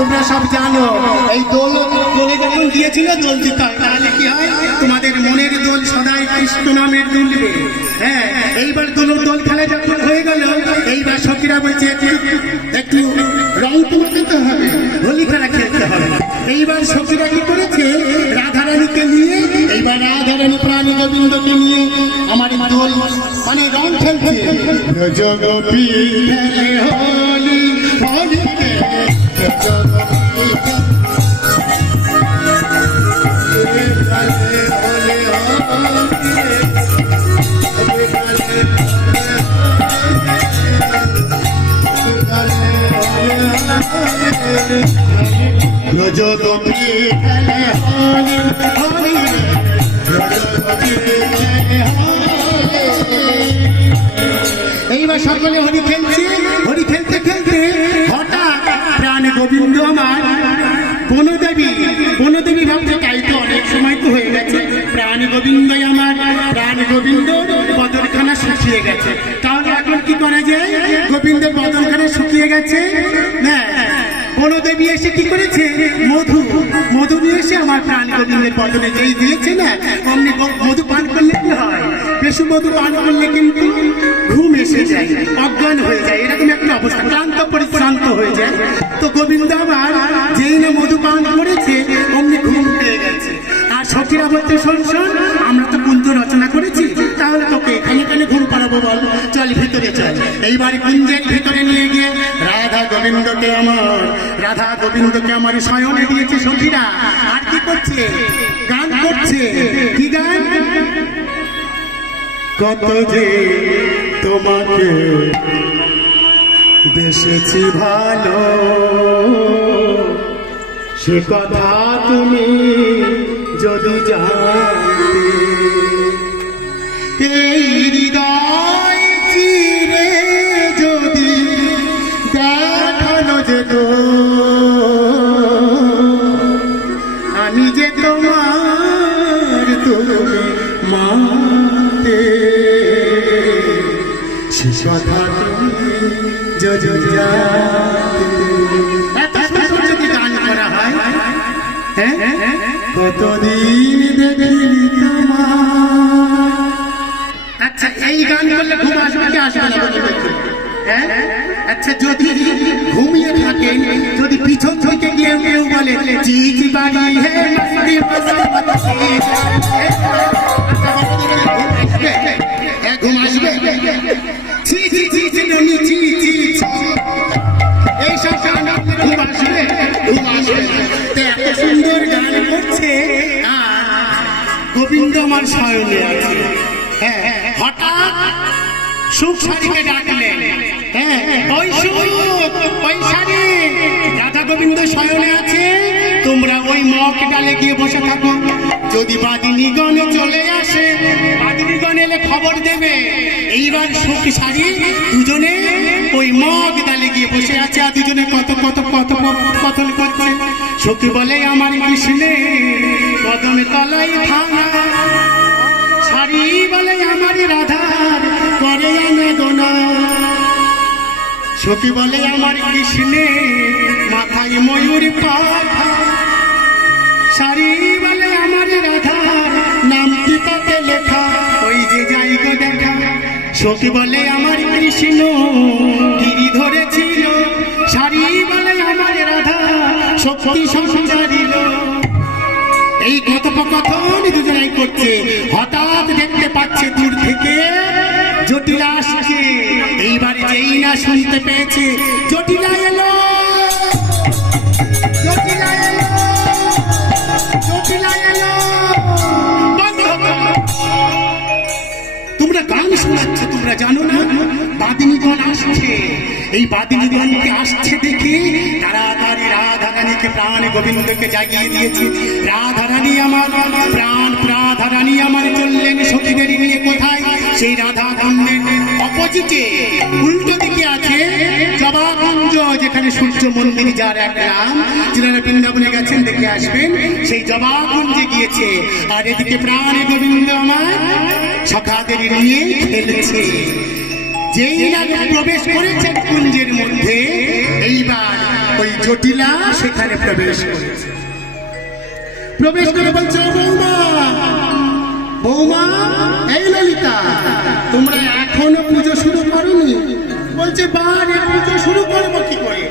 তোমরা সব জানো এই দোলে যখন দিয়েছিল দোল দিতে হয়, তাহলে কি হয় তোমাদের মনের দোল সদাই কৃষ্ণ নামের দুলবে। হ্যাঁ, এইবার দোল খেলা যখন হয়ে গেল, এইবার সখীরা বলছে একটু রং তুলতে হবে, হোলি খেলা খেলতে হবে। এইবার সখীরা কি করেছে, রাধারানীকে নিয়ে, এইবার রাধারানী প্রাণী গোবিন্দকে নিয়ে আমার দোল মানে রং খেলছে। জগপি হোলি হোলি এইবার সকলে হরি খেলছে। হরি খেলতে খেলতে হঠাৎ প্রাণ গোবিন্দ আমার বনদেবী ভাবছে তাই তো অনেক সময় তো হয়ে গেছে, প্রাণ গোবিন্দ আমার প্রাণ গোবিন্দ বদরখানা শুকিয়ে গেছে, তাহলে এখন কি করা যায়? গোবিন্দের বদরখানা শুকিয়ে গেছে, হ্যাঁ, বনদেবী এসে কি করেছে, মধু নিয়ে এসে আমার প্রাণ গোবিন্দের বদনে যেই দিয়েছে না, অমনি মধু পান করলে কি হয়, বেশি মধু পান করলে কিন্তু ঘুম এসে যায়, অজ্ঞান হয়ে যায়, এরকম একটা অবস্থা, ক্লান্ত পরিশ্রান্ত হয়ে যায়। তো গোবিন্দ আমার যেই না মধু পান করেছে অমনি ঘুম পেয়ে গেছে। আর সখীরা বলতে শোন, আমরা তো কুঞ্জ রচনা করেছি, তাহলে তোকে এখানে ঘুম পাড়াবো, বল চল ভিতরে চল। এইবার কুঞ্জের ভিতরে নিয়ে গিয়ে রাধা গোবিন্দকে আমার শয়নে দিয়েছে সখীরা। আর কি করছে, গান করছে। কি গান? কত যে তোমাকে বেসেছি ভালো, সে কথা তুমি যদি জানতে, এই হৃদয় চিরে যদি দেখানো যেত, আমি যে তোমার তুমি মানতে, সে কথা তুমি যদি জানতে। যদি গান করা হয়, হ্যাঁ, কতদিন দেখিনি তোমার। আচ্ছা, এই গান করলে ঘুম আসবে কি আসবে না? হ্যাঁ, আচ্ছা, যদি ঘুমিয়ে থাকেন, যদি পিছন থেকে গিয়ে কেউ বলে চিচি বাড়ি হে মস্তি ঘুম আসবে? এইসব গান ঘুম আসবে? ঘুম আসবে। এত সুন্দর গান করছে আর গোবিন্দ আমার শয়নে আছে। হ্যাঁ, হঠাৎ সুখ সারিকে ডাকলেন, হ্যাঁ, রাধা গোবিন্দ শয়নে আছে, তোমরা ওই মগ ডালে গিয়ে বসে থাকো, যদি বাদিনীগণ চলে আসে, বাদিনীগণ এলে খবর দেবে। এইবার সুখ সারি দুজনে ওই মগ ডালে গিয়ে বসে আছে, আর দুজনে কথন করছে। সখী বলে আমার কৃষ্ণে কদমে তলায় থানা, সারি বলে আমার রাধার করে আনাদোনা, সখী বলে আমার কৃষ্ণে মাথায় ময়ূর পাখা, সারি বলে আমার রাধার নামটি তাতে লেখা, ওই যে জায়গা দেখা। সখী বলে আমার কৃষ্ণ গিরি ধরেছিল, সারি বলে আমার রাধা শক্তি সঞ্চারিল। এই কথোপকথন দুজনাই করছে। হঠাৎ দেখতে পাচ্ছে দূর থেকে জটিলা আসছে। এইবারে যেই না শুনতে পেয়েছে জটিলা এলো, জটিলা এলো, জটিলা এলো। তোমরা গান শোনাচ্ছ, তোমরা জানো না বাদিনীগণ আসছে। এই বাদিনীগণকে আসছে দেখে তাড়াতাড়ি রাধারানীকে প্রাণ গোবিন্দকে জাগিয়ে দিয়েছে। রাধারানী আমার প্রাণ, রাধারানী আমার চললেন সখীদের নিয়ে কোথায়? সেই রাধা কুণ্ডের অপোজিটে উল্টো দিকে আছে জবাকুঞ্জ, যেখানে সূর্য মন্দির, যার এক নাম। যারা বৃন্দাবনে গেছেন দেখে আসবেন, সেই জবাকুঞ্জে গিয়েছে। আর এদিকে প্রাণ গোবিন্দ আমার সখাদের নিয়ে খেলছে। যেই না প্রবেশ করেছেন কুঞ্জের মধ্যে, এইবার ওই জটিলা সেখানে প্রবেশ করেছে। প্রবেশ করে বলছে, ও বৌমা, বৌমা, এই ললিতা, তোমরা এখনো পুজো শুরু করোনি? বলছে, বারে পুজো শুরু করবো কি করে?